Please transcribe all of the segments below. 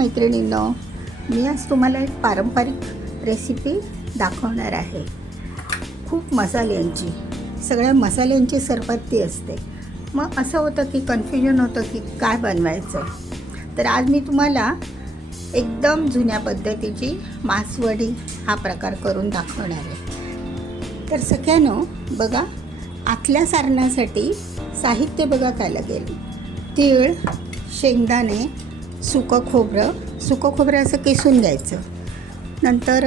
मैत्रिणींनो, मी आज तुम्हाला एक पारंपरिक रेसिपी दाखवणार आहे. खूप मसाल्यांची, सगळ्या मसाल्यांची सरबत्ती असते. मग असं होतं की कन्फ्युजन होतं की काय बनवायचं. तर आज मी तुम्हाला एकदम जुन्या पद्धतीची मासवडी हा प्रकार करून दाखवणार आहे. तर सगळ्यांनो बघा, आतल्या सारणासाठी साहित्य बघा काय लागेल. तीळ, शेंगदाणे, सुकं खोबरं असं किसून घ्यायचं. नंतर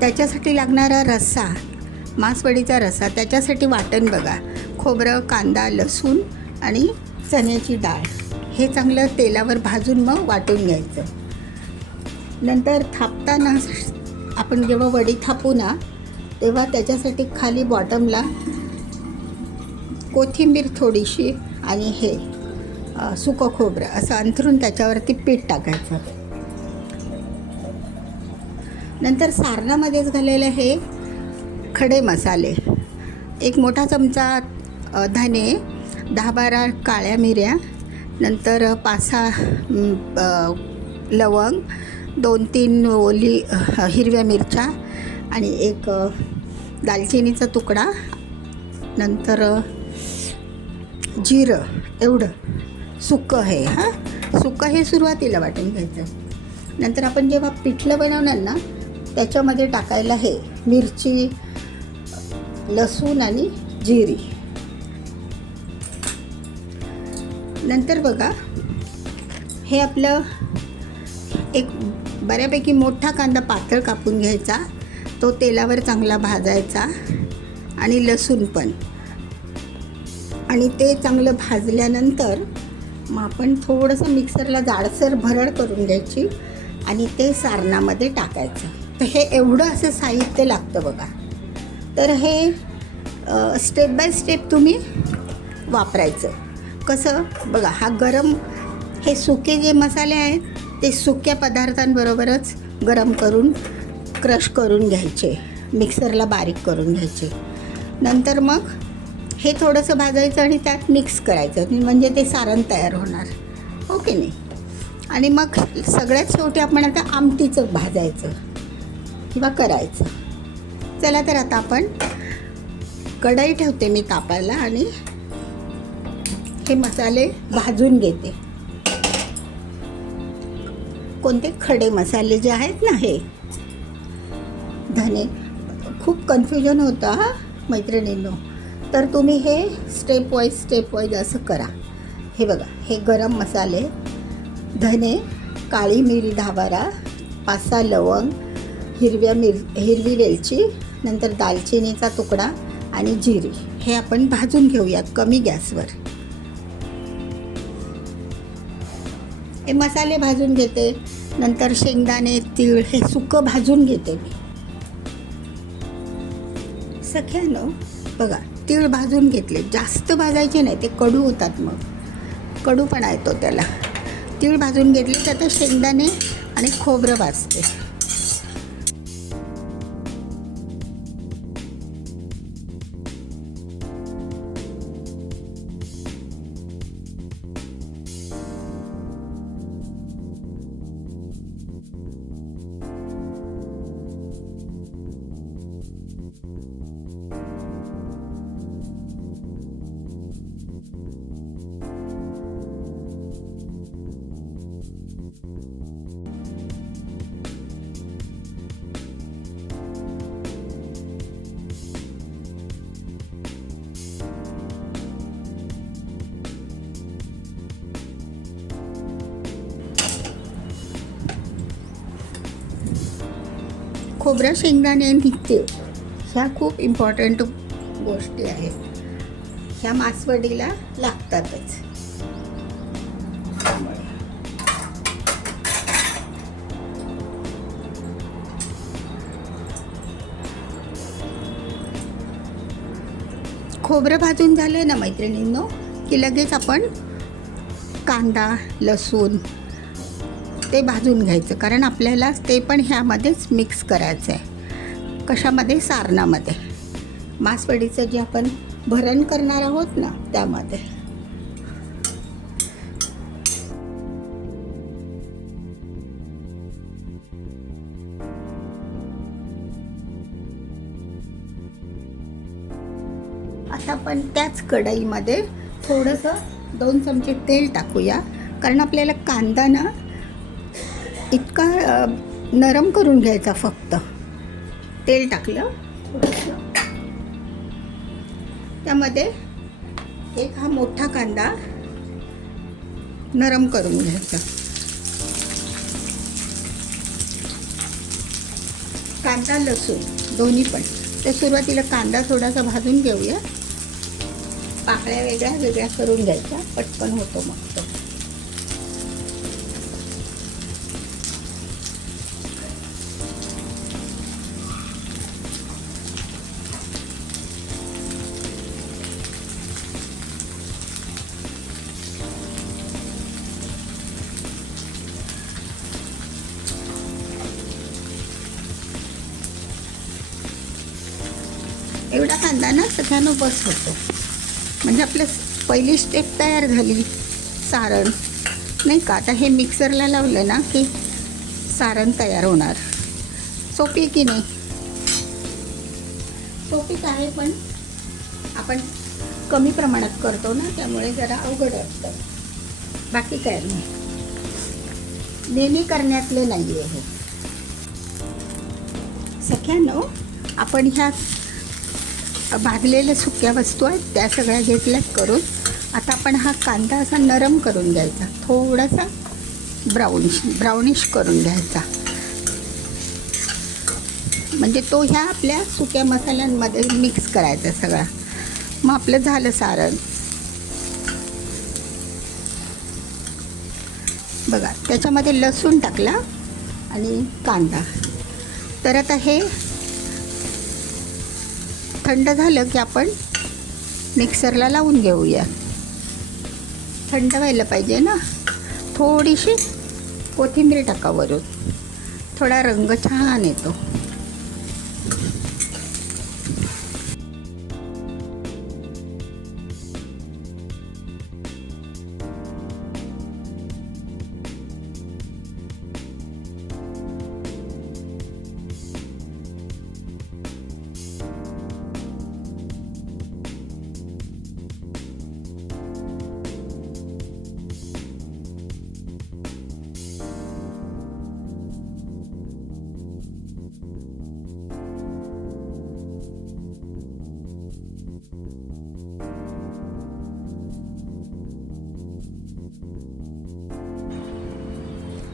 त्याच्यासाठी लागणारा रस्सा, मासवडीचा रस्सा, त्याच्यासाठी वाटण बघा. खोबरं, कांदा, लसूण आणि चण्याची डाळ हे चांगलं तेलावर भाजून मग वाटून घ्यायचं. नंतर थापताना आपण जेव्हा वडी थापू ना, तेव्हा त्याच्यासाठी खाली बॉटमला कोथिंबीर थोडीशी आणि हे सुकं खोबरं असं अंथरून त्याच्यावरती पीठ टाकायचं. नंतर सारणामध्येच घालेले हे खडे मसाले, एक मोठा चमचा धने, 10-12 काळ्या मिऱ्या, नंतर 5-6 लवंग, 2-3 ओली हिरव्या मिरच्या आणि एक दालचिनीचा तुकडा, नंतर जिरं एवढं सुकं हे सुकं हे सुरुवातीला वाटून घ्यायचं. नंतर आपण जेव्हा पिठलं बनवणार ना, त्याच्यामध्ये टाकायला हे मिरची, लसूण आणि जिरी. नंतर बघा, हे आपलं एक बऱ्यापैकी मोठा कांदा पातळ कापून घ्यायचा, तो तेलावर चांगला भाजायचा आणि लसूण पण. आणि ते चांगलं भाजल्यानंतर मग आपण थोडंसं मिक्सरला जाडसर भरड करून घ्यायची आणि ते सारणामध्ये टाकायचं. तर हे एवढं असं साहित्य लागतं बघा. तर हे स्टेप बाय स्टेप तुम्ही वापरायचं. कसं बघा, हा गरम हे सुके जे मसाले आहेत ते सुक्या पदार्थांबरोबरच गरम करून क्रश करून घ्यायचे, मिक्सरला बारीक करून घ्यायचे. नंतर मग हे थोडंसं भाजायचं आणि त्यात मिक्स करायचं, म्हणजे ते सारण तयार होणार, हो की नाही. आणि मग सगळ्यात शेवटी आपण आता आमटीचं भाजायचं किंवा करायचं. चला तर आता आपण कढई ठेवते मी तापायला आणि हे मसाले भाजून घेते. कोणते खडे मसाले जे आहेत ना, हे धने, खूप कन्फ्युजन होतं मैत्रिणींनो. तर तुम्ही हे स्टेप वाईज असं करा. हे बघा, हे गरम मसाले, धने, काळी मिरी 10-12, 5-6 लवंग, हिरवी वेलची, नंतर दालचिनीचा तुकडा आणि जिरी, हे आपण भाजून घेऊयात कमी गॅसवर. हे मसाले भाजून घेते. नंतर शेंगदाणे, तीळ हे सुकं भाजून घेते मी. सख्यानो बघा, तीळ भाजून घेतले, जास्त भाजायचे नाही, ते कडू होतात, मग कडूपणा येतो त्याला. तीळ भाजून घेतले, तर आता शेंगदाणे आणि खोबरं भाजते. खोबरं, शेंगदाणे आणि तीळ ह्या खूप इम्पॉर्टंट गोष्टी आहेत. ह्या मासवडीला लागतातच. खोबरं भाजून झालं ना मैत्रिणींनो, की लगेच आपण कांदा, लसूण ते भाजून घ्यायचं, कारण आपल्याला ते पण ह्यामध्येच मिक्स करायचं आहे. कशामध्ये? सारणामध्ये. मासवडीचं जे आपण भरण करणार आहोत ना, त्यामध्ये. आता आपण त्याच कढईमध्ये थोडंसं 2 चमचे तेल टाकूया, कारण आपल्याला कांदा ना इतका नरम करून घ्यायचा. फक्त तेल टाकलं थोडंसं, त्यामध्ये एक हा मोठा कांदा नरम करून घ्यायचा. कांदा लसूण दोन्ही पण. तर सुरुवातीला कांदा थोडासा भाजून घेऊया. पाकळ्या वेगळ्या वेगळ्या करून घ्यायच्या, पटकन होतो मग तो. एवढा कांदा ना सगळ्यांना बस होतो. म्हणजे आपलं पहिली स्टेप तयार झाली, सारण नाही का. आता हे मिक्सरला लावलं ना की सारण तयार होणार. सोपी आहे की नाही? सोपीच आहे, पण आपण कमी प्रमाणात करतो ना, त्यामुळे जरा अवघड असतं. बाकी काय नाही, नेहमी करण्यातले नाही आहे हे. सख्यानो, आपण ह्या भाजलेल्या सुक्या वस्तू आहेत त्या सगळ्या घेतल्यात करून. आता आपण हा कांदा असा नरम करून घ्यायचा, थोडासा ब्राउनिश करून घ्यायचा. म्हणजे तो ह्या आपल्या सुक्या मसाल्यांमध्ये मिक्स करायचा सगळा. मग आपलं झालं सारण. बघा, त्याच्यामध्ये लसूण टाकला आणि कांदा. तर आता हे थंड झालं की आपण मिक्सरला लावून घेऊया. थंड व्हायला पाहिजे ना. थोडीशी कोथिंबीर टाका वरून, थोडा रंग छान येतो.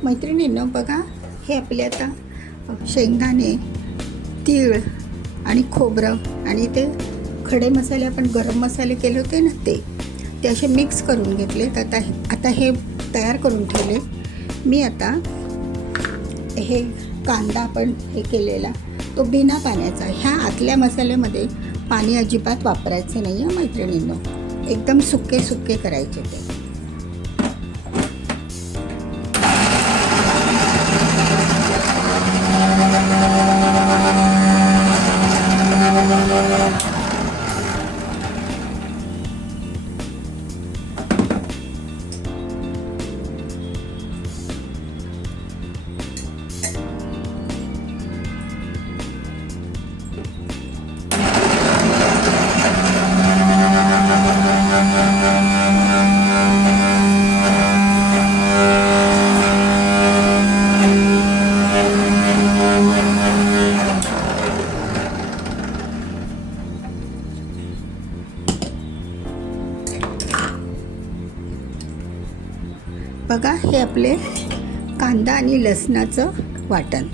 मैत्रिणींनो, बघा, हे आपले आता शेंगदाणे, तीळ आणि खोबरं आणि ते खडे मसाले आपण गरम मसाले केले होते ना, ते असे मिक्स करून घेतलेत. आता हे तयार करून ठेवले मी. आता हे कांदा आपण हे केलेला तो बिना पाण्याचा. ह्या आतल्या मसाल्यामध्ये पाणी अजिबात वापरायचं नाही आहे मैत्रिणींनो. एकदम सुके सुके करायचे ते. बघा, हे आपले कांदा आणि लसणाचं वाटण.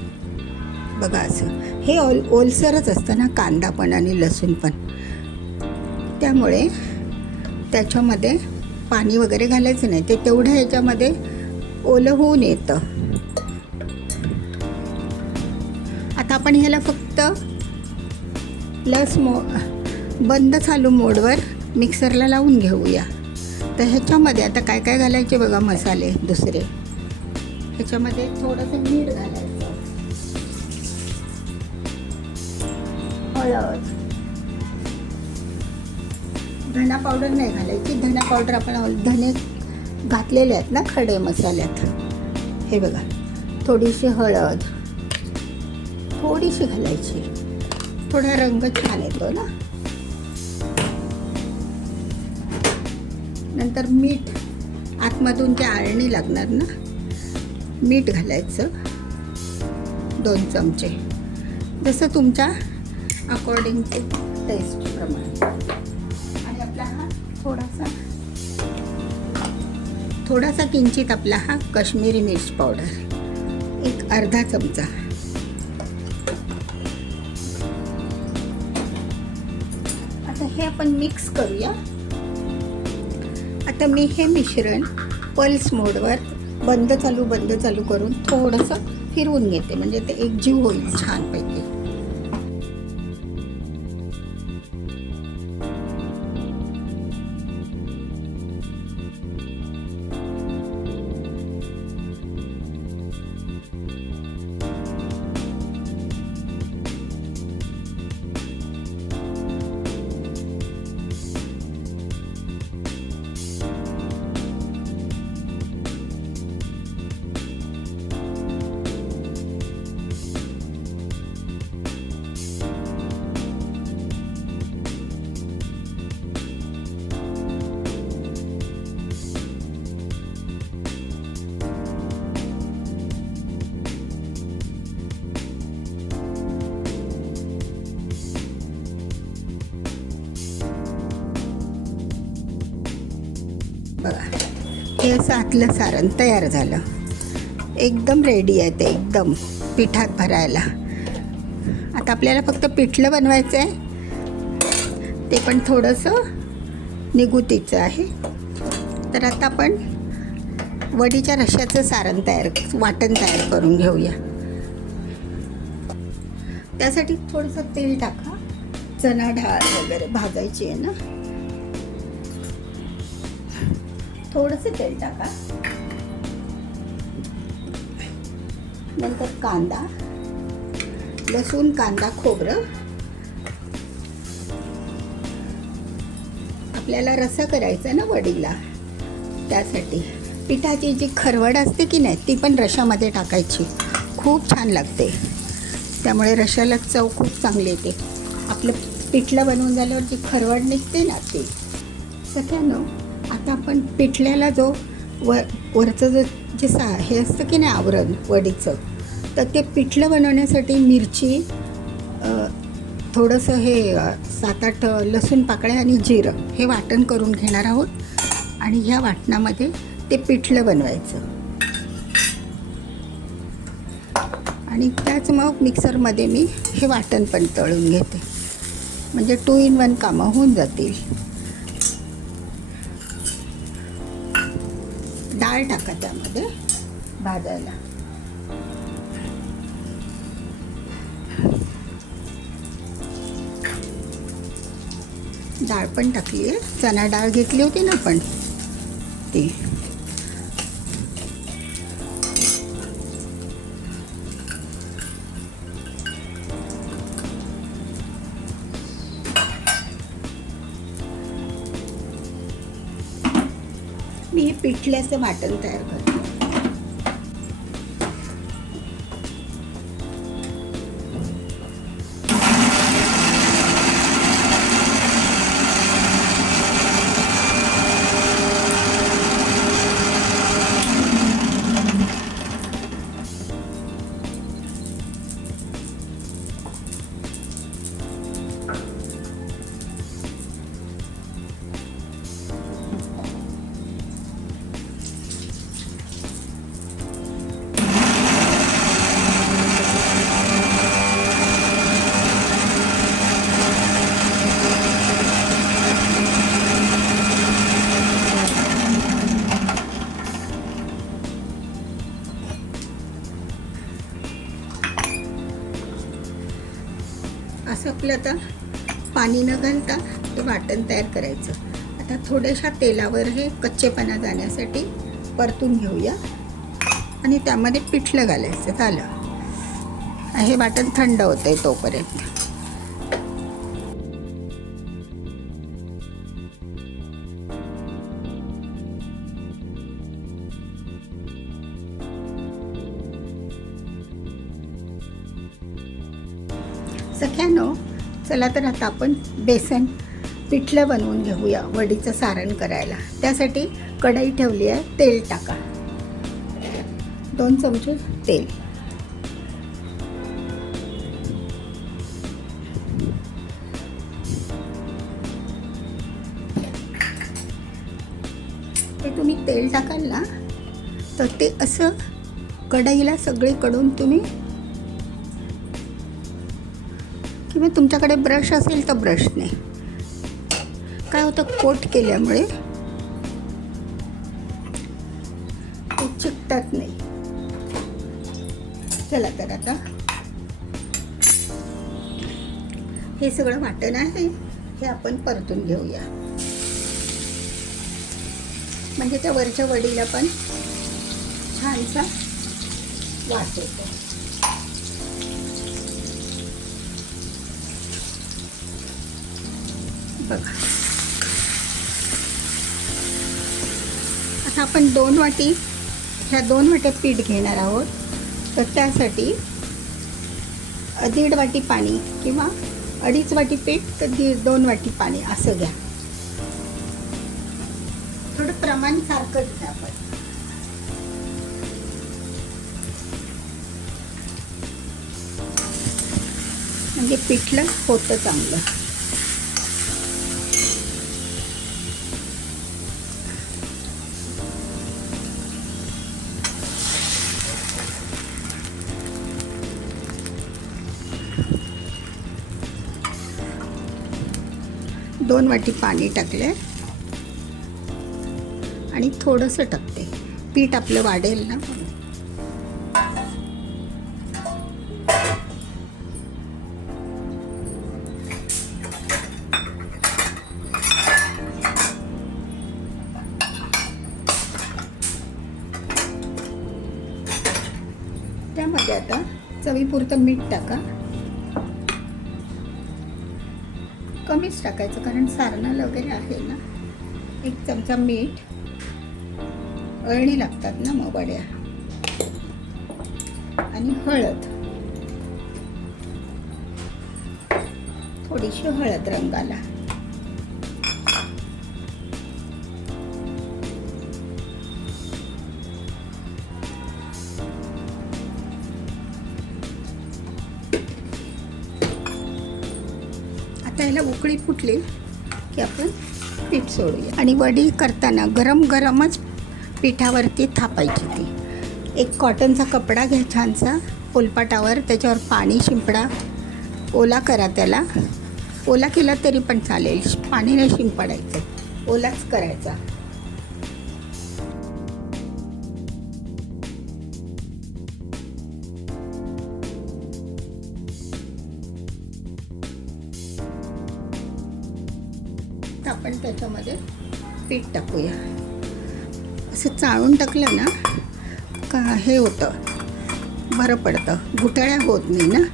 बघा, असं हे ओलसरच असतं ना, कांदा पण आणि लसूण पण. त्यामुळे त्याच्यामध्ये पाणी वगैरे घालायचं नाही. ते तेवढं ह्याच्यामध्ये ओलं होऊन येतं. आता आपण ह्याला फक्त बंद चालू मोडवर मिक्सरला लावून घेऊया. तर ह्याच्यामध्ये आता काय काय घालायचे बघा मसाले दुसरे. ह्याच्यामध्ये थोडंसं मीठ घालायचं, हळद, धना पावडर नाही घालायची. धना पावडर आपण धने घातलेले आहेत ना खडे मसाल्यात. हे बघा, थोडीशी हळद थोडीशी घालायची, थोडा रंग छान येतो ना. नंतर मीठ, आतमधून ते आळणी लागणार ना, मीठ घालायचं 2 चमचे, जसं तुमच्या अकॉर्डिंग टू टेस्टप्रमाणे. आणि आपला हा थोडासा किंचित आपला हा काश्मीरी मिर्च पावडर, एक अर्धा चमचा. आता हे आपण मिक्स करूया. आता मी हे मिश्रण पल्स मोडवर बंद चालू करून थोडंसं फिरवून घेते, म्हणजे ते एकजीव होईल छानपैकी. बघा, हे असं आतलं सारण तयार झालं. एकदम रेडी आहे ते, एकदम पिठात भरायला. आता आपल्याला फक्त पिठलं बनवायचं आहे, ते पण थोडंसं निगुतीचं आहे. तर आता आपण वडीच्या रश्श्याचं वाटण तयार करून घेऊया. त्यासाठी थोडंसं तेल टाका. चणा डाळ वगैरे भाजायची आहे ना, थोडंसं तेल टाका. नंतर कांदा, लसूण, कांदा, खोबरं. आपल्याला रस्सा करायचा ना वडीला, त्यासाठी पिठाची जी खरवड असते की नाही, ती पण रश्श्यामध्ये टाकायची. खूप छान लागते, त्यामुळे रश्श्याला चव खूप चांगली येते. आपलं पिठलं बनवून झाल्यावर जी खरवड निघते ना, ती. सगळ्यांना आता आपण पिठल्याला जो वरचं जे हे असतं की नाही आवरण वडीचं, तर ते पिठलं बनवण्यासाठी मिरची, थोडंसं हे 7-8 लसूण पाकळ्या आणि जिरं हे वाटण करून घेणार आहोत. आणि ह्या वाटणामध्ये ते पिठलं बनवायचं. आणि त्याच मग मिक्सरमध्ये मी हे वाटण पण तळून घेते, म्हणजे 2 in 1 कामं होऊन जातील. डाळ टाका त्यामध्ये भाजायला. डाळ पण टाकली आहे, चणा डाळ घेतली होती ना आपण ती. मी हे पिठल्याचं वाटण तयार करते. असं आपलं आता पाणी न घालता हे वाटण तयार करायचं. आता थोड्याशा तेलावर हे कच्चेपणा जाण्यासाठी परतून घेऊया आणि त्यामध्ये पिठलं घालायचं. झालं. हे वाटण थंड होतंय तोपर्यंत. सख्यानो, चला तर आता आपण बेसन पिठलं बनवून घेऊया वडीचं सारण करायला. त्यासाठी कढई ठेवली आहे. तेल टाका, 2 चमचे तेल. ते तुम्ही तेल टाकाल ना तर ते असं कढईला सगळीकडून तुम्ही, किंवा तुमच्याकडे ब्रश असेल तर ब्रशने, काय होतं कोट केल्यामुळे ते चिकटत नाही. चला तर आता हे सगळं वाटण आहे हे आपण परतून घेऊया, म्हणजे त्या वरच्या वडीला पण छानसा वास येतो. बघा आता आपण 2 वाटी पीठ घेणार आहोत. तर त्यासाठी 1.5 वाटी पाणी किंवा 2.5 वाटी पीठ तर 2 वाटी पाणी असं घ्या. थोडं प्रमाण सारखंच घ्या आपण. म्हणजे पिठलं होतं चांगलं. दोन वाटी पाणी टाकले आणि थोडंसं टाकते, पीठ आपलं वाढेल ना. त्यामध्ये आता चवीपुरतं मीठ टाका. कमीच टाकायचं कारण सारणाला वगैरे आहे ना. 1 चमचा मीठ, अळणी लागतात ना मग वड्या. आणि हळद, थोडीशी हळद रंगाला. आता याला उकळी फुटली की आपण पीठ सोडूया. आणि वडी करताना गरम गरमच पिठावरती थापायची ती. एक कॉटनचा कपडा घ्या छानसा पोलपाटावर, त्याच्यावर पाणी शिंपडा, ओला करा त्याला. ओला केला तरी पण चालेल, पाणी नाही शिंपडायचं, ओलाच करायचा. आपण त्याच्यामध्ये पीठ टाकूया. असं चाळून टाकलं ना का हे होतं, बरं पडतं, गुठळ्या होत नाही ना.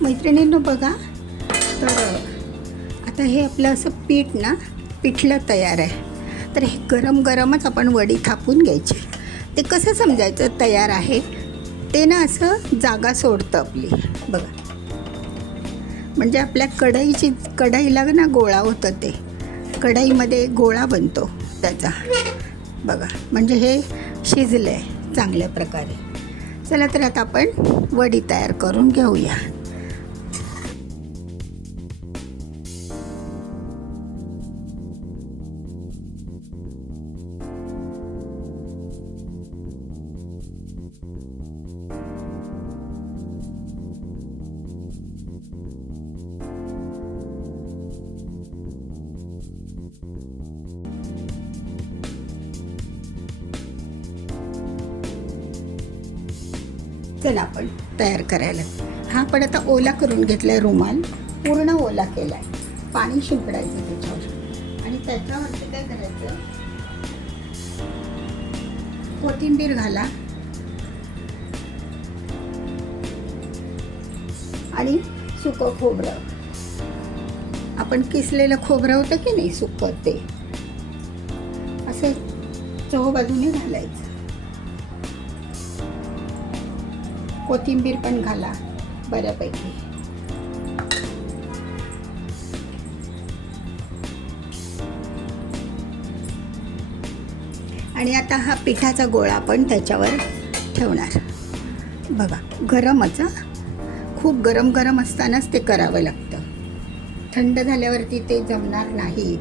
मैत्रिणींनो बघा, तर आता हे आपलं असं पीठ ना, पिठलं तयार आहे. तर हे गरम गरमच आपण वडी थापून घ्यायची. ते कसं समजायचं तयार आहे ते ना, असं जागा सोडतं आपली बघा. म्हणजे आपल्या कढईला ना गोळा होतं, ते कढईमध्ये गोळा बनतो त्याचा बघा. म्हणजे हे शिजलं आहे चांगल्या प्रकारे. चला तर आता आपण वडी तयार करून घेऊया. चला आपण तयार करायला. हा पण आता ओला करून घेतला आहे, रुमाल पूर्ण ओला केला आहे. पाणी शिंपडायचं त्याच्यावर आणि त्याच्यावरती काय करायचं, कोथिंबीर घाला आणि सुकं खोबरं, आपण किसलेलं खोबरं होतं की नाही सुकं, ते असं चहूबाजूने घालायचं. कोथिंबीर पण घाला बऱ्यापैकी. आणि आता हा पिठाचा गोळा आपण त्याच्यावर ठेवणार. बघा, गरमच, खूप गरम गरम असतानाच ते करावं लागतं. थंड झाल्यावरती ते जमणार नाही,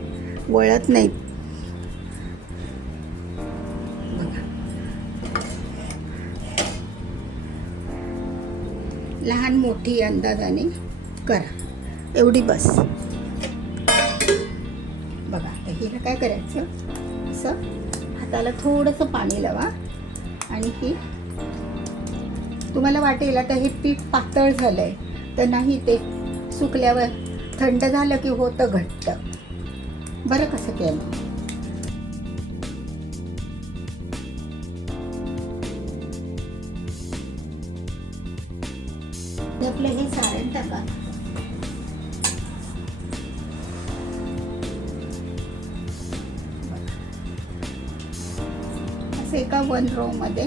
वळत नाही. बघा, लहान मोठी अंदाजाने करा, एवढी बस. बघा, आता हिला काय करायचं, असं हाताला थोडंसं पाणी लावा आणि ही, तुम्हाला वाटेल आता हे पीठ पातळ झालं आहे, तर नाही, ते सुकल्यावर थंड झालं की होतं घट्ट. बरं कसं केलं. आपलं हे सारण टाका. असं एका 1 रो मध्ये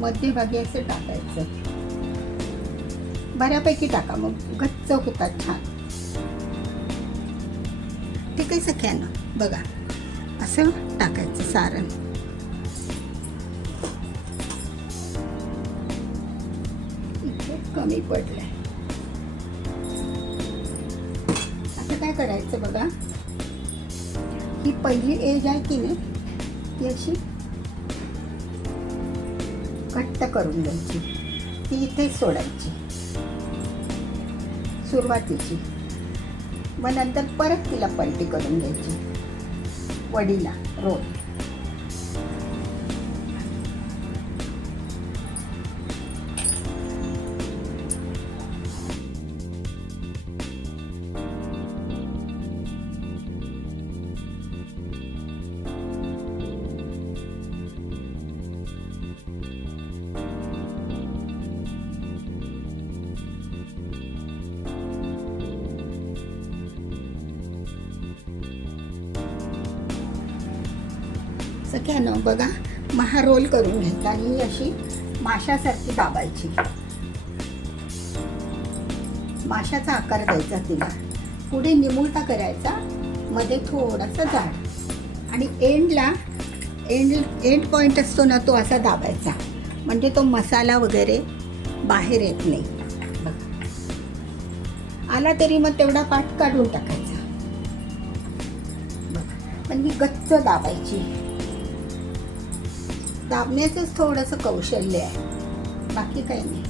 मध्यभागी असं टाकायचं. बऱ्यापैकी टाका, मग गच्च होतात छान. ठीक आहे सख्यानं, बघा असं टाकायचं सारण. इथे कमी पडलंय. आता काय करायचं बघा, ही पहिली एज आहे की नाही, ती अशी घट्ट करून घ्यायची, ती इथे सोडायची सुरुवातीची. मग नंतर परत तिला पलटी करून घ्यायची वडीला रोल. सख्यानं बघा, मग हा रोल करून घ्यायचा आणि ही अशी माशासारखी दाबायची. माशाचा आकार द्यायचा तिला. पुढे निमुळता करायचा, मध्ये थोडासा जाड आणि एंडला एंड पॉईंट असतो ना, तो असा दाबायचा, म्हणजे तो मसाला वगैरे बाहेर येत नाही. बघा, आला तरी मग तेवढा पाठ काढून टाकायचा. बघा, पण ही गच्च दाबायची. दाबण्याचंच थोडंसं कौशल्य आहे, बाकी काही नाही.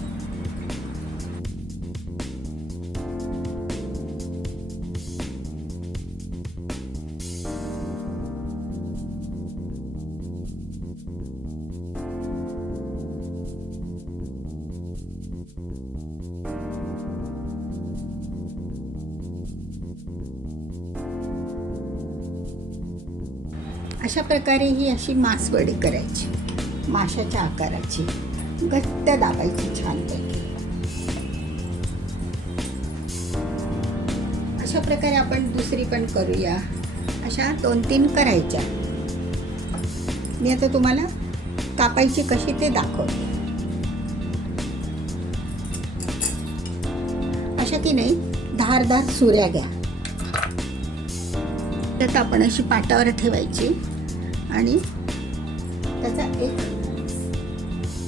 अशा प्रकारे ही अशी मासवडी करायची, माशाच्या आकाराची, घट्ट दाबायची छानपैकी. अशा प्रकारे आपण दुसरी पण करूया. अशा 2-3 करायच्या. मी आता तुम्हाला कापायची कशी ते दाखवते. अशा की नाही, धारदार सुऱ्या घ्या. त्यात आपण अशी पाटावर ठेवायची आणि त्याचा एक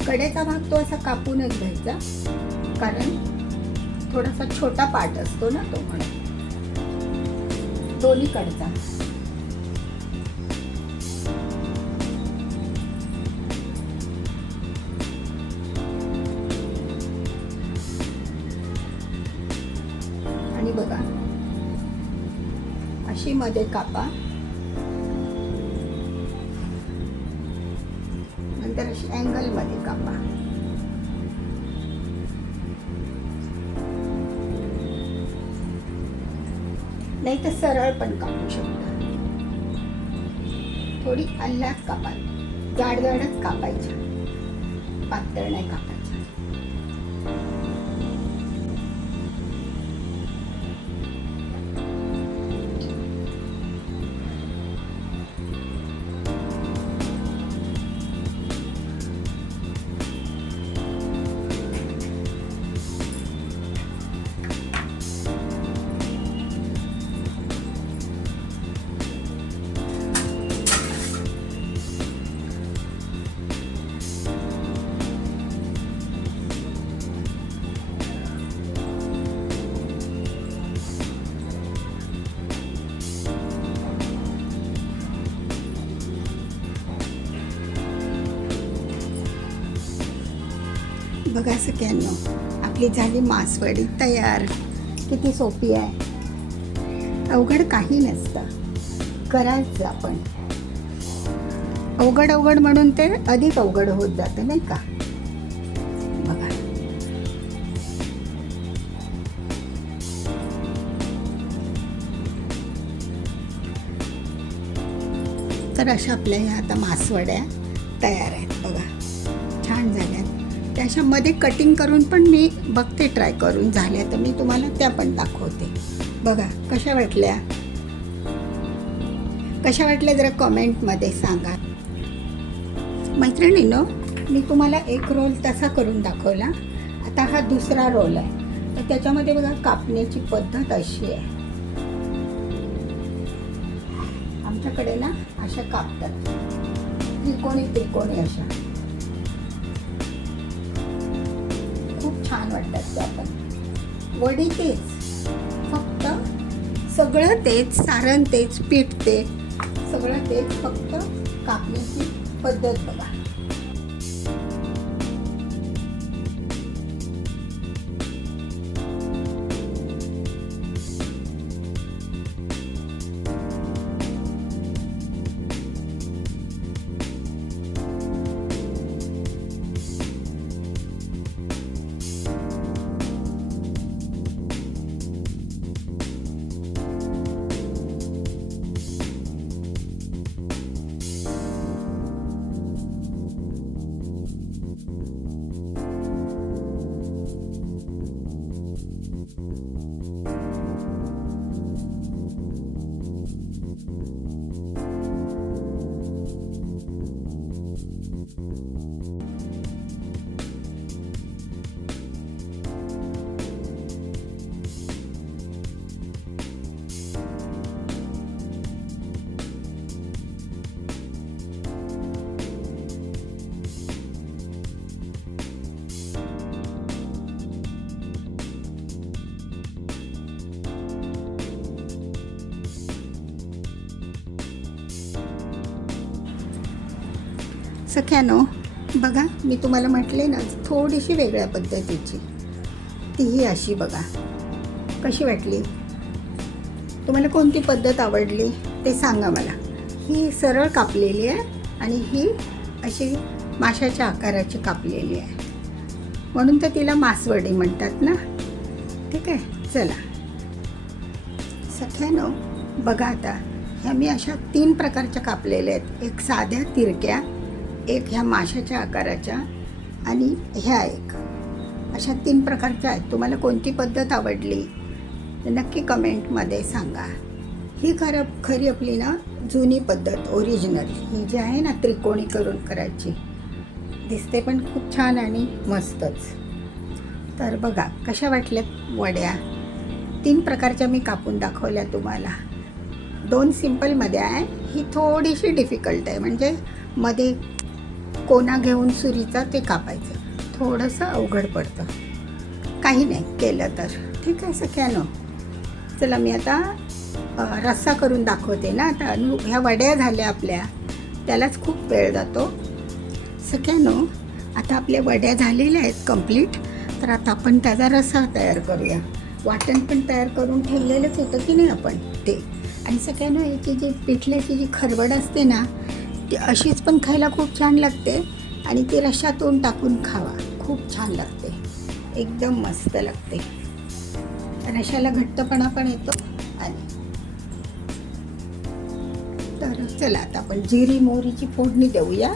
कडेचा भाग तो असा कापूनच घ्यायचा, कारण थोडासा छोटा पाट असतो ना तो, म्हणून दोन्ही कडचा. आणि बघा, अशी मध्ये कापा, नंतर अशी अँगलमध्ये कापा. नाही तर सरळ पण कापू शकता. थोडी अल्लाच कापाल, जाड जाडच कापायच्या, पातळ नाही कापायच्या. बघा सगळ्यांनो, आपली झाली मासवडी तयार. किती सोपी आहे, अवघड काही नसतं, करायचं आपण. अवघड अवघड म्हणून ते अधिक अवघड होत जातं नाही का. बघा तर अशा आपल्या ह्या आता मासवड्या तयार आहेत. बघा छान झाल्यात. त्याच्यामध्ये कटिंग करून पण मी बघते, ट्राय करून झाल्या तर मी तुम्हाला त्या पण दाखवते. बघा कशा वाटल्या जरा कमेंटमध्ये सांगा. मैत्रिणींनो, मी तुम्हाला एक रोल तसा करून दाखवला. आता हा दुसरा रोल आहे. तर त्याच्यामध्ये बघा कापण्याची पद्धत अशी आहे. आमच्याकडे ना अशा कापतात, त्रिकोणी अशा. खूप छान वाटतात त्या पण. वडी तेच, फक्त सगळं तेच, सारण तेच, पीठ तेच, सगळं तेच, फक्त कापण्याची पद्धत बघा. सख्यानो, बघा मी तुम्हाला म्हटले ना थोडीशी वेगळ्या पद्धतीची, तीही अशी. बघा कशी वाटली, तुम्हाला कोणती पद्धत आवडली ते सांगा मला. ही सरळ कापलेली आहे आणि ही अशी माशाच्या आकाराची कापलेली आहे, म्हणून तर तिला मासवडी म्हणतात ना. ठीक आहे, चला सख्यानो बघा. आता ह्या मी अशा 3 प्रकारच्या कापलेल्या आहेत. एक साध्या तिरक्या, एक ह्या माशाच्या आकाराच्या आणि ह्या एक. अशा 3 प्रकारच्या आहेत. तुम्हाला कोणती पद्धत आवडली तर नक्की कमेंटमध्ये सांगा. ही खरी आपली ना जुनी पद्धत, ओरिजिनल. ही जी आहे ना त्रिकोणी करून करायची, दिसते पण खूप छान आणि मस्तच. तर बघा कशा वाटल्यात वड्या. 3 प्रकारच्या मी कापून दाखवल्या तुम्हाला. 2 सिम्पलमध्ये आहे, ही थोडीशी डिफिकल्ट आहे. म्हणजे मध्ये कोना घेऊन सुरीचा ते कापायचं थोडंसं अवघड पडतं. काही नाही केलं तर. ठीक आहे सख्यानो, चला मी आता रस्सा करून दाखवते ना. आता ह्या वड्या झाल्या आपल्या, त्यालाच खूप वेळ जातो. सख्यानो, आता आपल्या वड्या झालेल्या आहेत कंप्लीट. तर आता आपण त्याचा रस्सा तयार करूया. वाटण पण तयार करून ठेवलेलंच होतं की नाही आपण ते. आणि सख्यानो, याची जी पिठल्याची जी खरवड असते ना, ती अशीच पण खायला खूप छान लागते. आणि ती रश्शातून टाकून खावा, खूप छान लागते, एकदम मस्त लागते. रश्शाला घट्टपणा पण येतो आणि तर चला आता आपण जिरी मोहरीची फोडणी देऊया.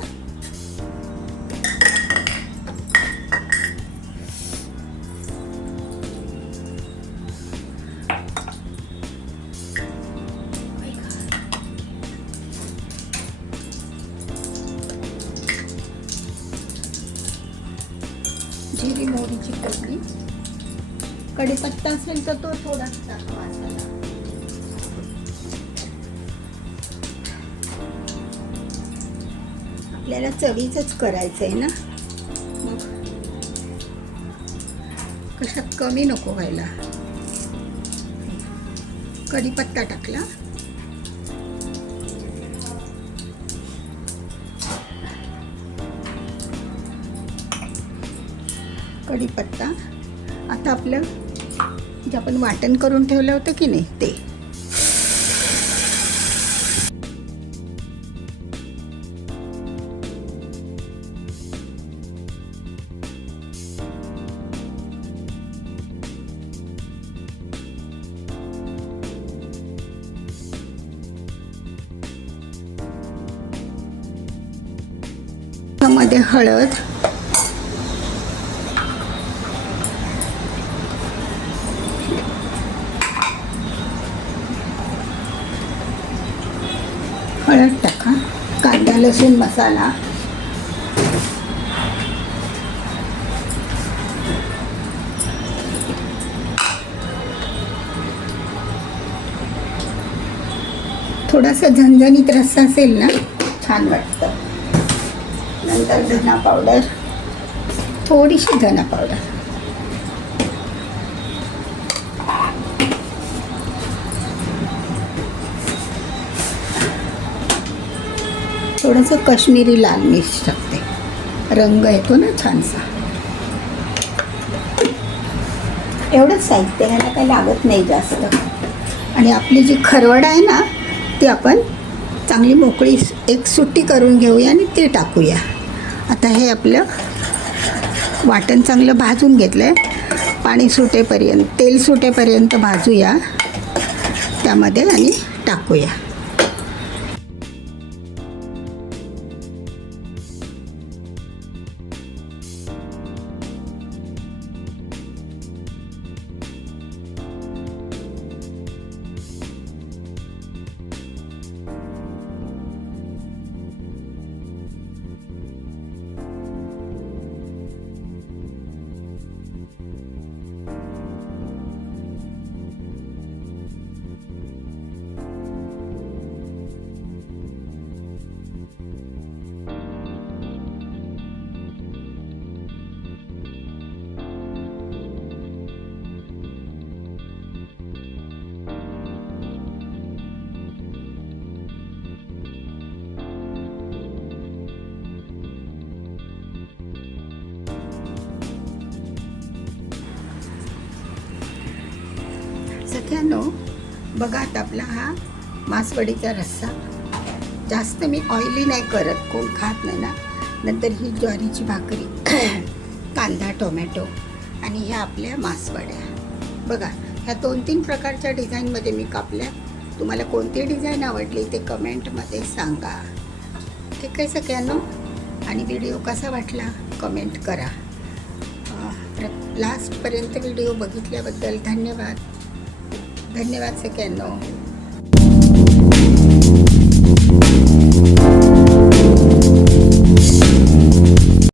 जिरी मोहरीची फोडणी. कढीपत्ता असेल तर तो थोडासा टाका मसाला. आपल्याला चवीचंच करायचं आहे ना, मग कशात कमी नको व्हायला. कढीपत्ता टाकला. कढीपत्ता. आता आपलं जे आपण वाटण करून ठेवलं होतं की नाही ते. मध्ये हळद, हळद टाका. कांदा लसूण मसाला, थोडासा झणझणीत रस्सा असेल ना छान वाटतं. नंतर धना पावडर, थोडीशी धना पावडर. थोडंसं काश्मीरी लाल मिर्च टाकते, रंग येतो ना छानसा. एवढंच साहित्य, ह्याला काही लागत नाही जास्त. आणि आपली जी खरवड आहे ना ती आपण चांगली मोकळी एक सुट्टी करून घेऊया आणि ती टाकूया. आता हे आपलं वाटण चांगलं भाजून घेतलं आहे. पाणी सुटेपर्यंत, तेल सुटेपर्यंत भाजूया त्यामध्ये आणि टाकूया. सगळ्यांनो बघा, आता आपला हा मासवडीचा रस्सा. जास्त मी ऑइली नाही करत, कोण खात नाही ना. नंतर ही ज्वारीची भाकरी, कांदा टोमॅटो आणि ह्या आपल्या मासवड्या. बघा, ह्या 2-3 प्रकारच्या डिझाईनमध्ये मी कापल्या. तुम्हाला कोणती डिझाईन आवडली ते कमेंटमध्ये सांगा. ठीक आहे सगळ्यांनो. आणि व्हिडिओ कसा वाटला कमेंट करा. लास्टपर्यंत व्हिडिओ बघितल्याबद्दल धन्यवाद. धन्यवाद सगळ्यांनो.